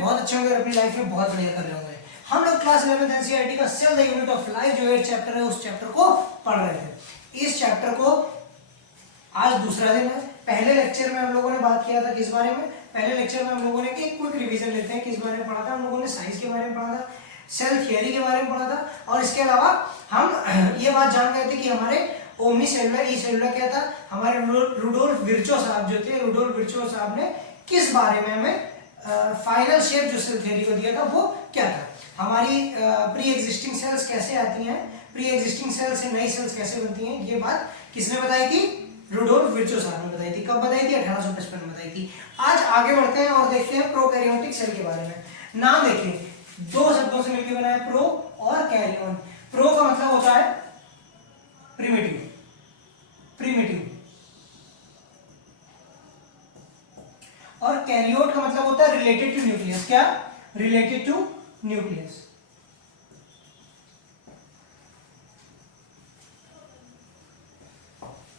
बहुत अच्छे होंगे और अपनी लाइफ में बहुत बढ़िया कर रहे होंगे। हम लोग क्लास 11th एनसीईआरटी का cell the unit of life जो 8 चैप्टर है उस चैप्टर को पढ़ रहे थे। इस चैप्टर को आज दूसरा दिन है। पहले लेक्चर में हम लोगों ने बात किया था किस बारे में, पहले लेक्चर में हम लोगों ने एक क्विक रिवीजन लेते हैं किस बारे में पढ़ा था। हम लोगों ने साइज के बारे में पढ़ा था, सेल थियरी के बारे में पढ़ा था और इसके अलावा हम ये बात जान गए थे कि हमारे ओमी सेलुलर ई सेलुलर क्या था। हमारे रुडोल्फ विर्चो साहब जो थे, रुडोल्फ विर्चो साहब ने किस बारे में हमें फाइनल शेप जो सेल थियरी को दिया था वो क्या था। हमारी प्री एग्जिस्टिंग सेल्स कैसे आती हैं, प्री एग्जिस्टिंग सेल से नई सेल्स कैसे बनती हैं, ये बात किसने बताई थी, रुडोल्फ विर्चो साहब ने बताई थी। कब बताई थी, 1855 में बताई थी। आज आगे बढ़ते हैं और देखते हैं प्रोकैरियोटिक सेल के बारे में। नाम देखिए, दो शब्दों से मिलकर बना है, प्रो और कैरियन। प्रो का मतलब होता है प्रिमिटिव, प्रिमिटिव, और कैरियोट का मतलब होता है रिलेटेड टू न्यूक्लियस। क्या, रिलेटेड टू न्यूक्लियस।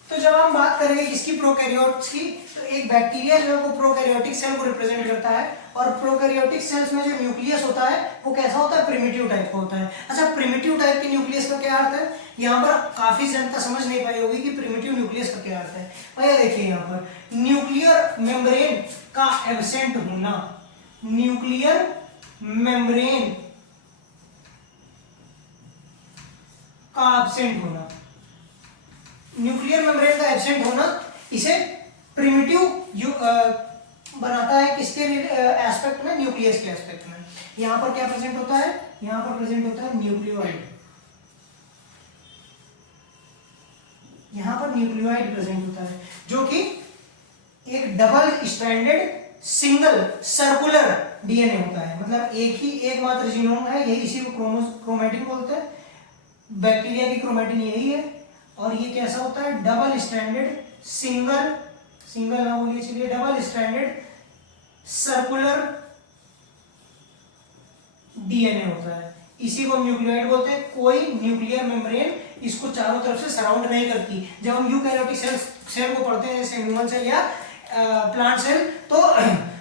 तो जब हम बात करेंगे किसकी, प्रोकैरियोट्स की, तो एक बैक्टीरिया जो है वो प्रोकैरियोटिक सेल को रिप्रेजेंट करता है और प्रोकैरियोटिक सेल्स में जो न्यूक्लियस होता है वो कैसा होता है, प्रिमिटिव टाइप का होता है। अच्छा, प्रिमिटिव टाइप के न्यूक्लियस का क्या अर्थ है, यहाँ पर काफी जनता समझ नहीं पाई होगी कि प्रिमिटिव न्यूक्लियस का क्या अर्थ है। भैया देखिए यहाँ पर न्यूक्लियर मेम्ब्रेन का एब्सेंट होना, न्यूक्लियर मेम्ब्रेन का एब्सेंट होना, न्यूक्लियर मेम्ब्रेन का एब्सेंट होना इसे प्रिमिटिव बनाता है। किसके एस्पेक्ट में, न्यूक्लियस के एस्पेक्ट में। यहां पर क्या प्रेजेंट होता है, यहां पर प्रेजेंट होता है न्यूक्लियोइड, यहां पर न्यूक्लियोइड प्रेजेंट होता है जो कि एक double stranded single circular DNA होता है। मतलब एक ही एकमात्र जीनोम है, यही इसी को क्रोमैटिन बोलते हैं। बैक्टीरिया की क्रोमैटिन यही है और ये कैसा होता है, डबल स्ट्रैंडेड सिंगल, सिंगल ना बोलिए चलिए, डबल स्ट्रैंडेड सर्कुलर डीएनए होता है। इसी को न्यूक्लियोइड बोलते हैं। कोई न्यूक्लियर मेम्ब्रेन इसको चारों तरफ से सराउंड नहीं करती। जब हम यूकैरियोटिक सेल को पढ़ते हैं जैसे ह्यूमन सेल या प्लांट सेल, तो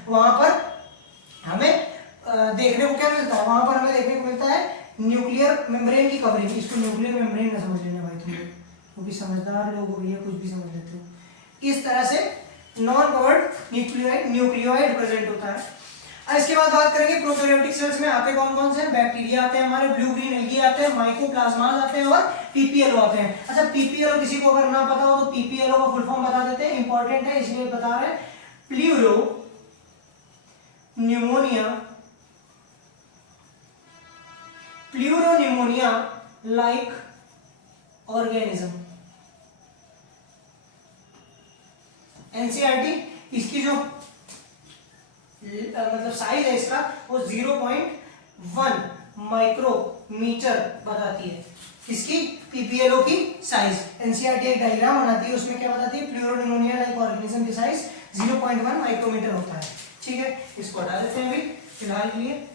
वहां पर हमें देखने को क्या मिलता है, वहां पर हमें देखने को मिलता है न्यूक्लियर मेम्ब्रेन की कवरिंग। इसको न्यूक्लियर मेम्ब्रेन ना समझ लेना भाई तुम लोग, क्योंकि समझदार लोग हो भैया कुछ भी समझ लेते हो। इस तरह से नॉन कवर्ड न्यूक्लियोइड प्रेजेंट होता है। इसके बाद बात करेंगे प्रोकैरियोटिक सेल्स में आते कौन कौन से, बैक्टीरिया आते हैं हमारे, ब्लू ग्रीन एल्गी आते हैं, माइकोप्लाज्मास आते हैं और पीपीएलओ आते हैं। अच्छा, पीपीएलओ किसी को अगर ना पता हो तो पीपीएलओ का फुल फॉर्म बता देते हैं, इंपॉर्टेंट है इसलिए बता रहे हैं। Pleuro pneumonia, pleuro pneumonia like organism. NCERT इसकी जो मतलब साइज है इसका वो 0.1 माइक्रोमीटर बताती है। इसकी पीपीएलओ की साइज एनसीईआरटी एक डायग्राम बनाती है, उसमें क्या बताती है, प्लूरोनिमोनिया लाइक ऑर्गेनिज्म की साइज 0.1 माइक्रोमीटर होता है। ठीक है, इसको हटा देते हैं अभी फिलहाल के लिए।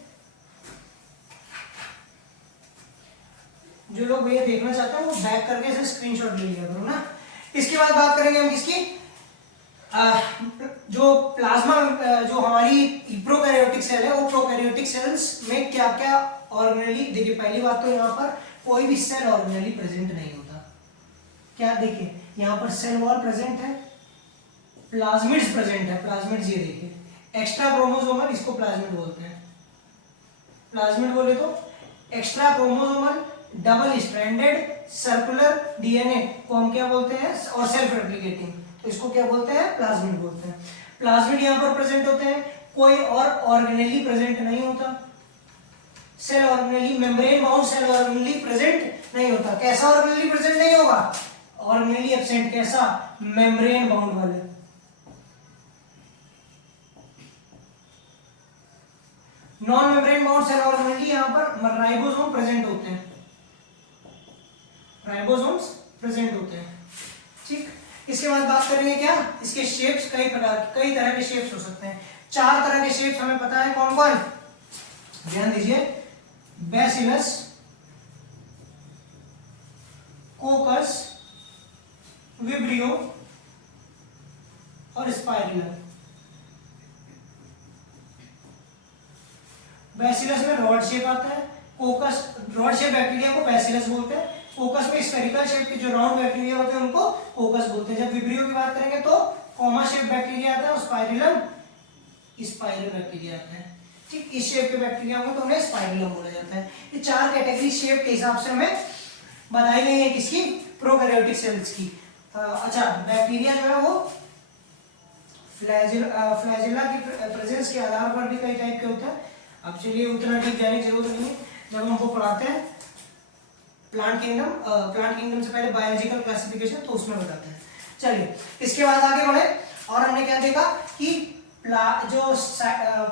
जो लोग भैया देखना चाहते हैं वो बैक करके इसे स्क्रीनशॉट ले लिया करो ना। इसके बाद बात करेंगे हम किसकी, जो प्लाज्मा, जो हमारी प्रोकैरियोटिक सेल है वो प्रोकैरियोटिक सेल्स में क्या क्या ऑर्गेनेली। देखिए पहली बात तो यहाँ पर कोई भी सेल ऑर्गेनेली प्रेजेंट नहीं होता। क्या, देखिए यहाँ पर सेल वॉल प्रेजेंट है, प्लाज्मिड्स प्रेजेंट है, प्लाज्मिड्स ये देखिए, एक्स्ट्रा क्रोमोसोमल, इसको प्लाज्मिड बोलते हैं। प्लाज्मिड बोले तो extra chromosomal double stranded circular DNA को हम क्या बोलते हैं, और सेल्फ रेप्लिकेटिंग, तो इसको क्या बोलते हैं, प्लाज्मिड बोलते हैं। प्लाज्मिड यहाँ पर प्रेजेंट होते हैं, कोई और ऑर्गेनेली प्रेजेंट नहीं होता। Cell organelle, membrane bound cell organelle present नहीं होता। कैसा ऑर्गेनेली प्रेजेंट नहीं होगा, ऑर्गेनेली एब्सेंट। कैसा, मेम्ब्रेन बाउंड वाले। Non membrane bound cell organelle यहाँ पर राइबोसोम प्रेजेंट होते हैं, राइबोसोम्स प्रेजेंट होते हैं। ठीक, इसके बाद बात करेंगे क्या, इसके शेप्स, कई तरह के शेप्स हो सकते हैं। 4 तरह के शेप्स हमें पता है, कौन कौन, ध्यान दीजिए, बैसिलस, कोकस, विब्रियो और स्पाइरुलर। बैसिलस में रॉड शेप आता है, कोकस रॉड शेप बैक्टीरिया को बैसिलस बोलते हैं, कोकस में स्फेरिकल शेप के जो राउंड बैक्टीरिया होते हैं उनको कोकस बोलते हैं। जब विब्रियो की बात करेंगे तो कॉमा शेप बैक्टीरिया आता है और स्पाइरलम स्पाइरल बैक्टीरिया आता है। ठीक, इस शेप के बैक्टीरिया होंगे तो उन्हें स्पाइरलम बोला जाता है। ये चार कैटेगरी शेप के हिसाब से हमें बताई गई है किसकी, प्रोकैरियोटिक सेल्स की। अच्छा, बैक्टीरिया जो है वो फ्लैजिला की प्रेजेंस के आधार पर भी कई टाइप के होते हैं। अब चलिए उतना डीप जाने की जरूरत नहीं है, जब हम वो पढ़ाते हैं प्लांट किंगडम से पहले बायोलॉजिकल क्लासिफिकेशन तो उसमें बताते हैं। चलिए इसके बाद आगे बढ़े और हमने क्या देखा कि जो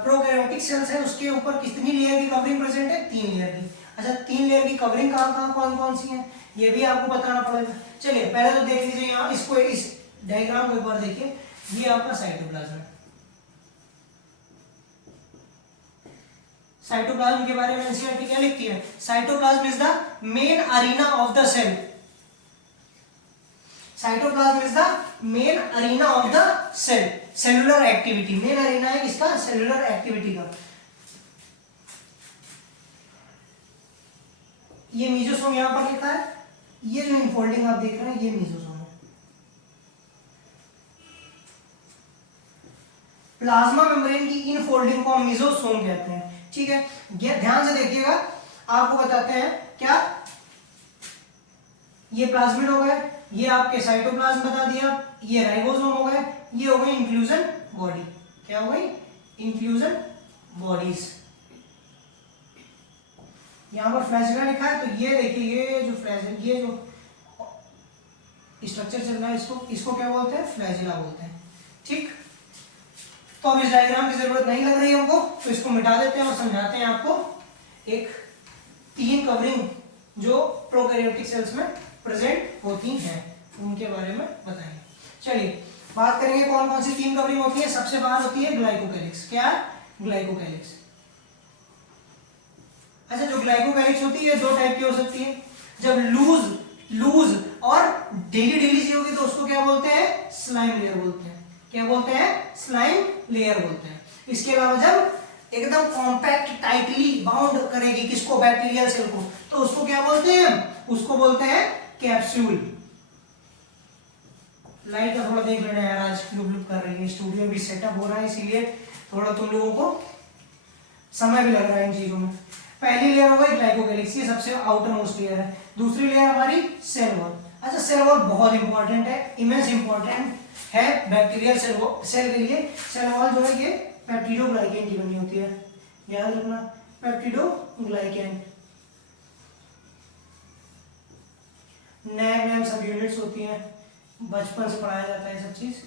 प्रोकैरियोटिक सेल्स है उसके ऊपर कितनी लेयर की कवरिंग प्रेजेंट है, 3 लेयर की। अच्छा, 3 लेयर की कवरिंग कहाँ कौन कौन सी है ये भी आपको बताना पड़ेगा। चलिए पहले तो देख लीजिए यहाँ इसको, इस डायग्राम को एक बार देखिए। ये आपका साइटोप्लाज्म है। साइटोप्लाज्म के बारे में एनसीईआरटी क्या लिखती है, cytoplasm is the main arena of the cell. Cytoplasm is the main arena of the cell, cellular activity. Main arena है किसका, सेलुलर एक्टिविटी का। ये मीजोसोम यहां पर लिखा है, ये जो इनफोल्डिंग आप देख रहे हैं ये मीजोसोम है। प्लाज्मा मेम्ब्रेन की इनफोल्डिंग को हम मीजोसोम कहते हैं। ठीक है, ये ध्यान से देखिएगा, आपको बताते हैं क्या, ये प्लाज्मिड हो गए, ये आपके साइटोप्लाज्म बता दिया, ये राइबोसोम हो गए, ये हो गई इंक्लूजन बॉडी। क्या हो गई, इंक्लूजन बॉडीज। यहां पर फ्लैजिला लिखा है, तो ये देखिए, ये जो फ्लैजिला, ये जो स्ट्रक्चर चल रहा है इसको क्या बोलते हैं, फ्लैजिला बोलते हैं। ठीक, तो अब इस डायग्राम की जरूरत नहीं लग रही हमको, तो इसको मिटा देते हैं और समझाते हैं आपको एक 3 कवरिंग जो प्रोकैरियोटिक सेल्स में प्रेजेंट होती हैं उनके बारे में बताएंगे। चलिए बात करेंगे कौन कौन सी 3 कवरिंग होती है। सबसे बाहर होती है ग्लाइकोकैलिक्स। क्या, ग्लाइकोकैलिक्स। अच्छा, जो ग्लाइकोकैलिक्स होती है 2 टाइप की हो सकती है। जब लूज और डेली सी होगी तो उसको क्या बोलते हैं, स्लाइम लेयर बोलते हैं। क्या बोलते हैं, स्लाइम लेयर बोलते हैं। इसके अलावा जब एकदम कॉम्पैक्ट टाइटली बाउंड करेगी किसको, बैक्टीरियल सेल को, तो उसको क्या बोलते हैं, उसको बोलते हैं कैप्सूल। लाइट का थोड़ा देख लेना यार, आज लुक कर रही है, स्टूडियो भी सेटअप हो रहा है इसीलिए थोड़ा तुम लोगों को समय भी लग रहा है इन चीजों में। पहली लेयर हो गई ग्लाइकोकैलिक्स, ये सबसे आउटर मोस्ट लेयर है। दूसरी लेयर हमारी सेल वॉल। अच्छा, सेल वॉल बहुत इंपॉर्टेंट है, इमेंस इंपॉर्टेंट है बैक्टीरियल सेल के लिए। सेल वॉल जो है ये पेप्टिडोग्लाइकेन की बनी होती है, याद रखना, पेप्टिडोग्लाइकेन। नैब सब यूनिट्स होती हैं, बचपन से पढ़ाया जाता है सब चीज।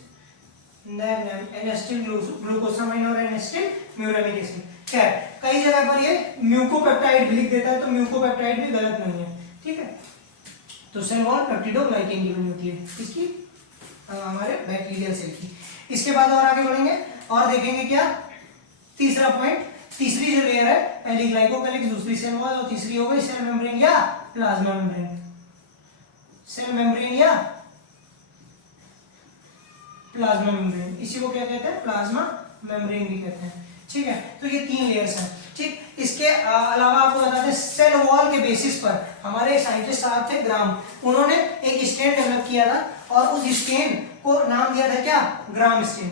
नैब एनेस्टिल ग्लूकोसामाइन और एनेस्टिल म्यूरेमिक एसिड। खैर कई जगह पर ये म्यूकोपेप्टाइड भी लिख देता है, तो म्यूकोपेप्टाइड भी गलत नहीं है। ठीक है, तो सेल वॉल पेप्टिडोग्लाइकेन की बनी होती है, इसकी हमारे बैक्टीरियल सेल की। इसके बाद और आगे बढ़ेंगे और देखेंगे क्या, तीसरा पॉइंट, तीसरी जो लेयर है, पहली ग्लाइकोकैलिक्स, दूसरी सेल वॉल और तीसरी हो गई सेल मेम्ब्रेन या प्लाज्मा मेम्ब्रेन। सेल मेम्ब्रेन या प्लाज्मा मेम्ब्रेन, इसी को क्या कहते हैं, प्लाज्मा मेम्ब्रेन भी कहते हैं। ठीक है, तो ये 3 लेयर्स हैं। ठीक, इसके अलावा आपको बता दें सेल वॉल के बेसिस पर हमारे साइंटिस्ट साहब थे ग्राम, उन्होंने एक स्टेन डेवलप किया था और उस स्टेन को नाम दिया था क्या, ग्राम स्टेन।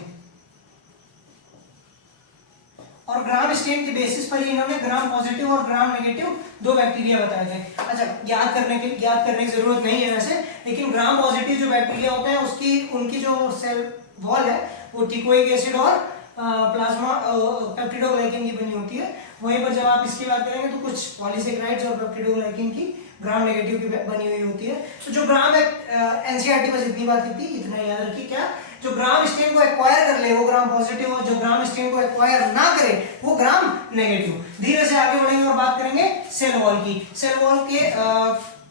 और ग्राम स्टेन के बेसिस पर ही इन्होंने ग्राम पॉजिटिव और ग्राम नेगेटिव 2 बैक्टीरिया बताए थे। अच्छा, याद करने की जरूरत नहीं है वैसे, लेकिन ग्राम पॉजिटिव जो बैक्टीरिया होते हैं उनकी जो सेल वॉल है वो टिकोइक एसिड और प्लाज्मा पेप्टिडोग्लाइकेन की बनी होती है। वहीं पर जब आप इसकी बात करेंगे तो कुछ पॉलीसेकेराइड्स और पेप्टिडोग्लाइकेन की ग्राम नेगेटिव की बनी हुई होती है। तो जो ग्राम एनसीईआरटी बस इतनी बात की थी, इतना याद रखिए, क्या, जो ग्राम स्टेन को एक्वायर कर ले वो ग्राम पॉजिटिव, और जो ग्राम स्टेन को एक्वायर ना करे वो ग्राम नेगेटिव। धीरे से आगे बढ़ेंगे और बात करेंगे सेल वॉल की। सेल वॉल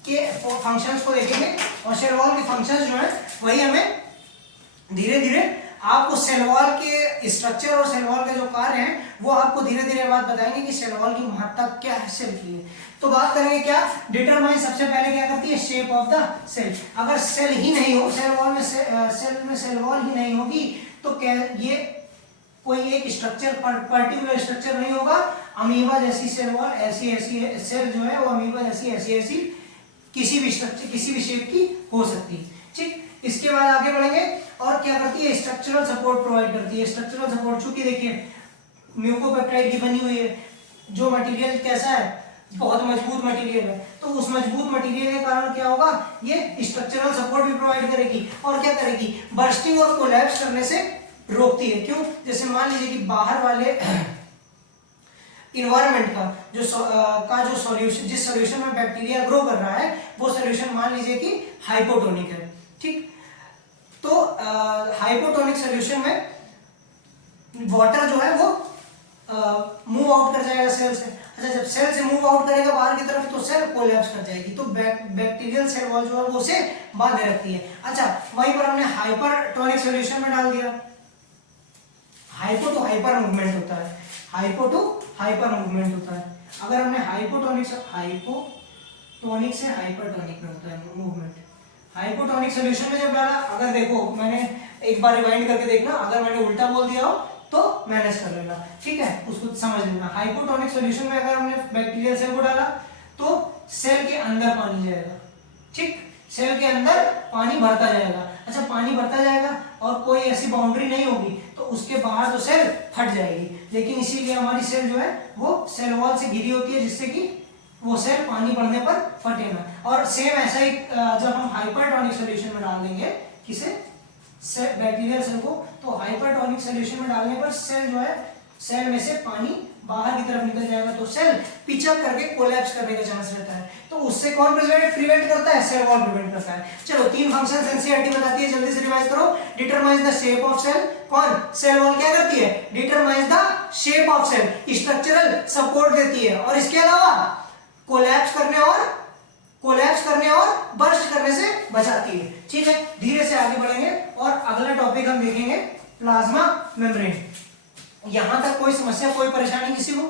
के फंक्शंस को देखेंगे और सेल वॉल के फंक्शंस जो है वही हमें धीरे धीरे आपको सेल वॉल के स्ट्रक्चर और सेल वॉल के जो कार्य हैं वो आपको धीरे धीरे बात बताएंगे कि सेल वॉल की महत्ता क्या है सेल के लिए। तो बात करेंगे क्या, डिटरमाइन सबसे पहले क्या करती है, शेप ऑफ द सेल। अगर सेल ही नहीं हो, सेल वॉल में सेल वॉल ही नहीं होगी तो क्या ये कोई एक स्ट्रक्चर, पर्टिकुलर स्ट्रक्चर नहीं होगा, अमीबा जैसी सेल वॉल, ऐसी ऐसी सेल जो है वो अमीबा जैसी ऐसी ऐसी किसी भी स्ट्रक्चर किसी भी शेप की हो सकती है। ठीक, इसके बाद आगे बढ़ेंगे और क्या करती है, स्ट्रक्चरल सपोर्ट प्रोवाइड करती है। स्ट्रक्चरल सपोर्ट चूंकि देखिए म्यूकोपेप्टाइड की बनी हुई है, जो मटेरियल कैसा है, बहुत मजबूत मटेरियल है, तो उस मजबूत मटेरियल के कारण क्या होगा, ये स्ट्रक्चरल सपोर्ट भी प्रोवाइड करेगी और क्या करेगी, बर्स्टिंग और कोलैप्स करने से रोकती है। क्यों, जैसे मान लीजिए कि बाहर वाले इन्वायरमेंट का जो सॉल्यूशन, जिस सॉल्यूशन में बैक्टीरिया ग्रो कर रहा है वो सॉल्यूशन मान लीजिए कि हाइपोटोनिक है। ठीक, तो हाइपोटोनिक सॉल्यूशन में वाटर जो है वो मूव आउट कर जाएगा सेल से। अच्छा, जब सेल से मूव आउट करेगा बाहर की तरफ तो सेल कोलैप्स कर जाएगी, तो बैक्टीरियल सेल वॉल जो है वो उसे बांधे रखती है। अच्छा, वहीं पर हमने हाइपरटोनिक सॉल्यूशन में डाल दिया, हाइपो टू हाइपर मूवमेंट होता है, हाइपो टू हाइपर मूवमेंट होता है। अगर हमने हाइपोटोनिक से हाइपरटोनिक में होता है मूवमेंट। हाइपोटोनिक सॉल्यूशन में जब डाला, अगर देखो मैंने एक बार रिवाइंड करके देखना, अगर मैंने उल्टा बोल दिया हो तो मैनेज कर लेना, ठीक है, उसको समझ लेना। हाइपोटोनिक सॉल्यूशन में अगर हमने बैक्टीरियल सेल को डाला तो सेल के अंदर पानी जाएगा। ठीक, सेल के अंदर पानी भरता जाएगा। अच्छा, पानी भरता जाएगा और कोई ऐसी बाउंड्री नहीं होगी तो उसके बाहर तो सेल फट जाएगी, लेकिन इसीलिए हमारी सेल जो है वो सेल वॉल से घिरी होती है, जिससे कि वो सेल पानी बढ़ने पर फटे ना। और सेम ऐसा ही जब हम हाइपरटोनिक सॉल्यूशन में डाल देंगे किसे, बैक्टीरियल सेल को, तो हाइपरटोनिक सॉल्यूशन में डालने पर सेल जो है, सेल में से पानी बाहर की तरफ निकल जाएगा तो सेल पिचअप करके कोलैप्स करने का चांस रहता है। तो उससे कौन प्रिवेंट करता है, सेल वॉल प्रिवेंट करता है। चलो, 3 फंक्शंस एनसीईआरटी बताती है, जल्दी से रिवाइज करो। Determines the shape of cell, कौन, सेल वॉल क्या करती है, determines the shape of cell, structural support देती है, और इसके अलावा कोलैप्स करने और बर्स्ट करने से बचाती है। ठीक है, धीरे से आगे बढ़ेंगे और अगला टॉपिक हम देखेंगे प्लाज्मा मेम्ब्रेन। यहां तक कोई समस्या, कोई परेशानी किसी को?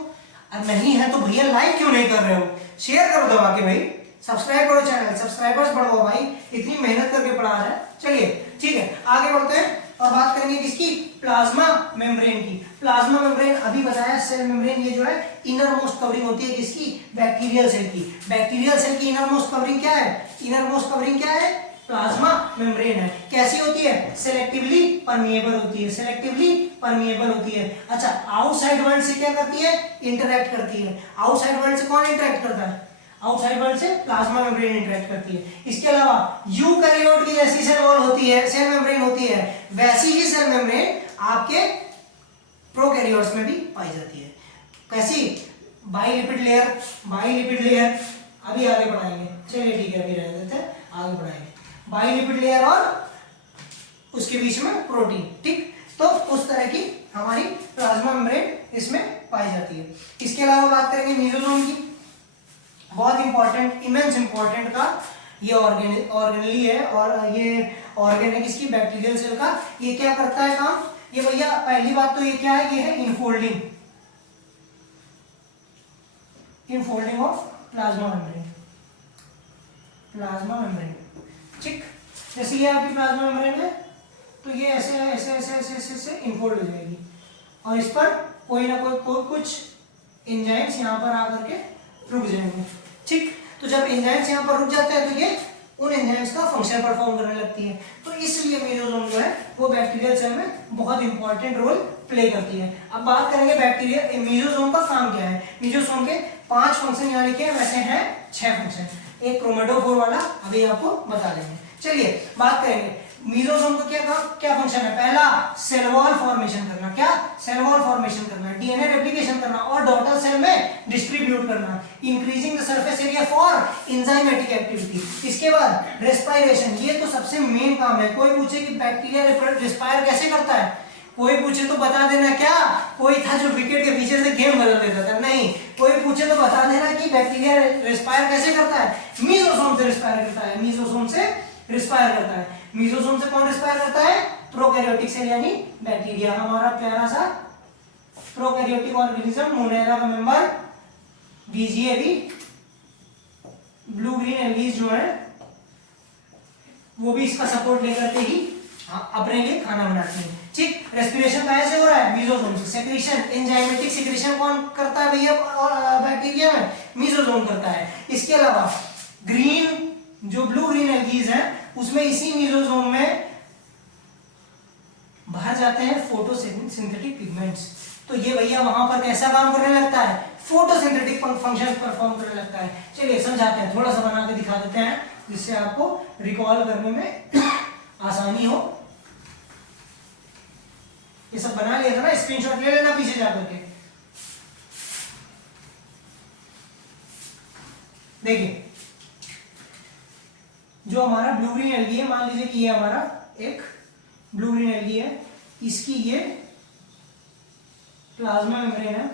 अब नहीं है तो भैया लाइक क्यों नहीं कर रहे हो, शेयर करो दबा के भाई, सब्सक्राइब करो चैनल, सब्सक्राइबर्स बढ़ाओ भाई, इतनी मेहनत करके पढ़ा रहा है। चलिए ठीक है, आगे बढ़ते हैं और बात करेंगे किसकी, प्लाज्मा मेम्ब्रेन की। प्लाज्मा मेम्ब्रेन अभी बताया, सेल मेम्ब्रेन ये जो है इनर मोस्ट कवरिंग होती है किसकी, बैक्टीरियल सेल की। बैक्टीरियल सेल की इनर मोस्ट कवरिंग क्या है, इनर मोस्ट कवरिंग क्या है, प्लाज्मा मेम्ब्रेन है। कैसी होती है, सेलेक्टिवली परमिएबल होती है, सेलेक्टिवली परमिएबल होती है। अच्छा, आउटसाइड वर्ल्ड से क्या करती है, इंटरैक्ट करती है। आउटसाइड वर्ल्ड से कौन इंटरैक्ट करता है, आउटसाइड वर्ल्ड से प्लाज्मा मेम्ब्रेन इंटरैक्ट करती है। इसके अलावा यूकैरियोट की जैसी सेल वॉल होती है, सेल मेम्ब्रेन होती है, वैसी ही सेल मेम्ब्रेन आपके प्रोकैरियोट्स में भी पाई जाती है। कैसी, बाइलिपिड लेयर, बाइलिपिड लेयर अभी आगे बढ़ाएंगे। चलिए ठीक है, अभी रह देते हैं, आगे बढ़ाएंगे। बाइलिपिड लेयर और उसके बीच में प्रोटीन। ठीक, तो उस तरह की हमारी प्लाज्मा मेम्ब्रेन इसमें पाई जाती है। इसके अलावा बात करेंगे मीजोसोम की, बहुत इंपॉर्टेंट, इमेंस इंपॉर्टेंट का ये ऑर्गेनली है, और ये ऑर्गेन है किसकी, बैक्टीरियल सेल का। ये क्या करता है काम, ये भैया पहली बात तो ये क्या है, ये है infolding, infolding of plasma membrane, plasma membrane. ठीक, जैसे ये आपकी प्लाज्मा मेम्ब्रेन है तो ये ऐसे ऐसे ऐसे ऐसे ऐसे, ऐसे इनफोल्ड हो जाएगी, और इस पर कोई ना कोई कुछ एंजाइम्स यहाँ पर आकर के रुक जाएंगे। ठीक, तो जब एंजाइम्स यहाँ पर रुक जाते हैं तो ये उन एंजाइम्स का फंक्शन परफॉर्म करने लगती है। तो इसलिए मीजोसोम जो है वो बैक्टीरियल सेल में बहुत इंपॉर्टेंट रोल प्ले करती है। अब बात करेंगे बैक्टीरिया मीजोसोम का काम क्या है। मीजोसोम के 5 फंक्शन यहाँ लिखे हैं, वैसे हैं 6 फंक्शन, एक क्रोमेटोफोर वाला अभी आपको बता देंगे। चलिए बात करेंगे मीजोसोम का क्या फंक्शन है। पहला, सेल वॉल फॉर्मेशन करना, क्या, सेल वॉल फॉर्मेशन करना, डीएनए रेप्लिकेशन करना और डॉटर सेल में डिस्ट्रीब्यूट करना, increasing the surface area for enzymatic activity. इसके बाद रेस्पिरेशन, ये तो सबसे मेन काम है। कोई पूछे कि बैक्टीरिया रेस्पायर कैसे करता है, कोई पूछे तो बता देना। क्या कोई था जो विकेट के पीछे से गेम बदल देता था, नहीं, कोई पूछे तो बता देना कि बैक्टीरिया रेस्पायर कैसे करता है, मीजोसोम से रेस्पायर करता है, मीजोसोम से रेस्पायर करता है। मीजोसोम से कौन रेस्पायर करता है, प्रोकैरियोटिक सेल यानी बैक्टीरिया, हमारा प्यारा सा प्रोकैरियोटिक ऑर्गेनिज्म, मोनेरा का मेंबर, बीजीए भी, ब्लू ग्रीन एल्गीज जो है वो भी इसका सपोर्ट लेकर के ही अपने लिए खाना बनाती हैं। ठीक, रेस्पिरेशन कहाँ से हो रहा है? मीजोजोम से। सेक्रेशन, एंजाइमेटिक सेक्रेशन कौन करता है भैया बैक्टीरिया में? मीजोजोम करता है। इसके अलावा ग्रीन, जो ब्लू ग्रीन एल्गीज है उसमें इसी मीजोजोम में बाहर जाते हैं फोटोसिंथेटिक पिगमेंट्स। तो ये भैया वहां पर कैसा काम करने लगता है? फोटोसिंथेटिक फंक्शन परफॉर्म करने लगता है। चलिए समझाते हैं, थोड़ा सा बना के दिखा देते हैं जिससे आपको रिकॉल करने में आसानी हो। ये सब बना लिया था ना, स्क्रीनशॉट ले लेना पीछे जाकर के। देखिए, जो हमारा ब्लू ग्रीन एल्गी है, मान लीजिए कि ये हमारा एक ब्लू ग्रीन एल्गी है, इसकी ये प्लाज्मा मेम्ब्रेन है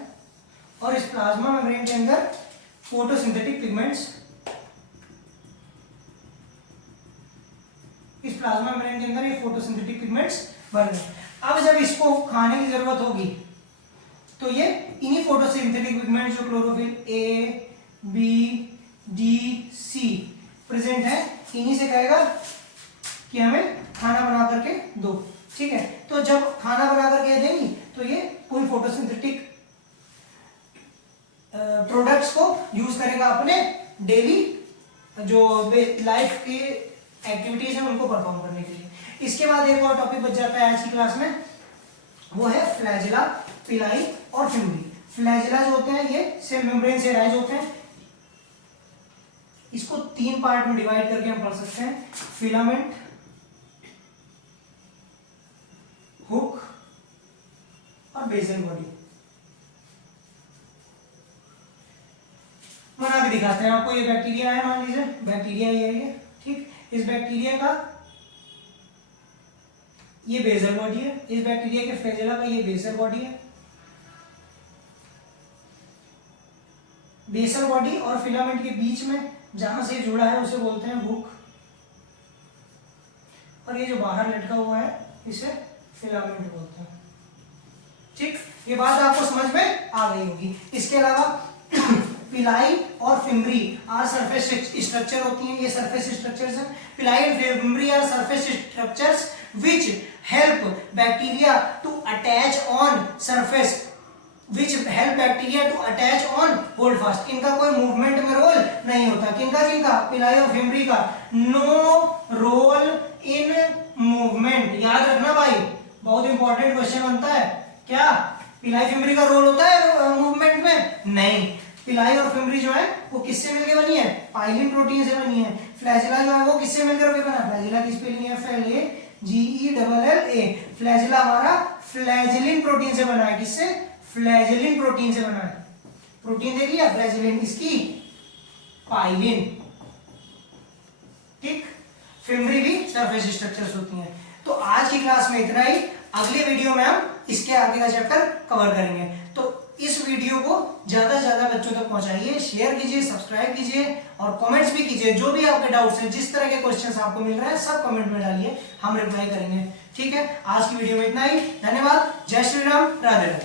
और इस प्लाज्मा मेम्ब्रेन के अंदर फोटोसिंथेटिक पिगमेंट्स, इस प्लाज्मा मेम्ब्रेन के अंदर ये फोटोसिंथेटिक पिगमेंट्स भर गए। अब जब इसको खाने की जरूरत होगी तो ये इन्हीं फोटोसिंथेटिक पिगमेंट्स जो chlorophyll A, B, D, C present है, इन्हीं से कहेगा कि हमें खाना बना करके दो। ठीक है, तो जब खाना बना करके देंगी तो ये कोई फोटोसिंथेटिक प्रोडक्ट्स को यूज करेगा अपने डेली जो लाइफ की एक्टिविटीज है उनको परफॉर्म करने के लिए। इसके बाद एक और टॉपिक बच जाता है आज की क्लास में, वो है फ्लैजिला, पिलाई और फिम्बरी। फ्लैजिला जो होते हैं ये सेल मेम्ब्रेन से राइज होते हैं। इसको 3 पार्ट में डिवाइड करके हम पढ़ सकते हैं, फिलामेंट, हुक और बेसल बॉडी। बना के दिखाते हैं आपको। ये बैक्टीरिया है, मान लीजिए बैक्टीरिया ये है, ठीक। इस बैक्टीरिया का ये बेसल बॉडी है, इस बैक्टीरिया के फ्लैजिला का ये बेसल बॉडी है। बेसल बॉडी और फिलामेंट के बीच में जहां से जुड़ा है उसे बोलते हैं हुक, और ये जो बाहर लटका हुआ है इसे फिलामेंट बोलते हैं। ठीक, ये बात आपको समझ में आ गई होगी। इसके अलावा पिलाई और फिम्बरी आर सरफेस स्ट्रक्चर होती हैं, ये सरफेस स्ट्रक्चर्स हैं। Pili and fimbriae are surface structures which help bacteria to attach on surface, which help bacteria to attach on hold fast। इनका कोई मूवमेंट में रोल नहीं होता। किनका किनका? पिलाई और फिम्बरी का नो रोल इन मूवमेंट। याद रखना भाई, बहुत इंपॉर्टेंट क्वेश्चन बनता है। क्या पिलाई फिम्बरी का रोल होता है मूवमेंट में? नहीं। पिलाई और फिम्बरी जो है वो किससे मिलकर बनी है? पाइलिन प्रोटीन से बनी है। फ्लैजिला जो है वो किससे मिलकर बना? फ्लैजिला की स्पेलिंग है FLAGELLA। फ्लैजिला हमारा फ्लैजिलिन प्रोटीन से बना है। किससे? फ्लैजिलिन प्रोटीन से बना है। प्रोटीन देख लिया, फ्लैजिलिन इसकी पाइलिन। ठीक, फिम्बरी भी सरफेस स्ट्रक्चर्स होती हैं। तो आज की क्लास में इतना ही। अगले वीडियो में हम इसके आगे का चैप्टर कवर करेंगे। तो इस वीडियो को ज्यादा से ज्यादा बच्चों तक पहुंचाइए, शेयर कीजिए, सब्सक्राइब कीजिए और कमेंट्स भी कीजिए। जो भी आपके डाउट्स हैं, जिस तरह के क्वेश्चंस आपको मिल रहे हैं, सब कमेंट में डालिए, हम रिप्लाई करेंगे। ठीक है, आज की वीडियो में इतना ही। धन्यवाद। जय श्री राम, राधे राधे।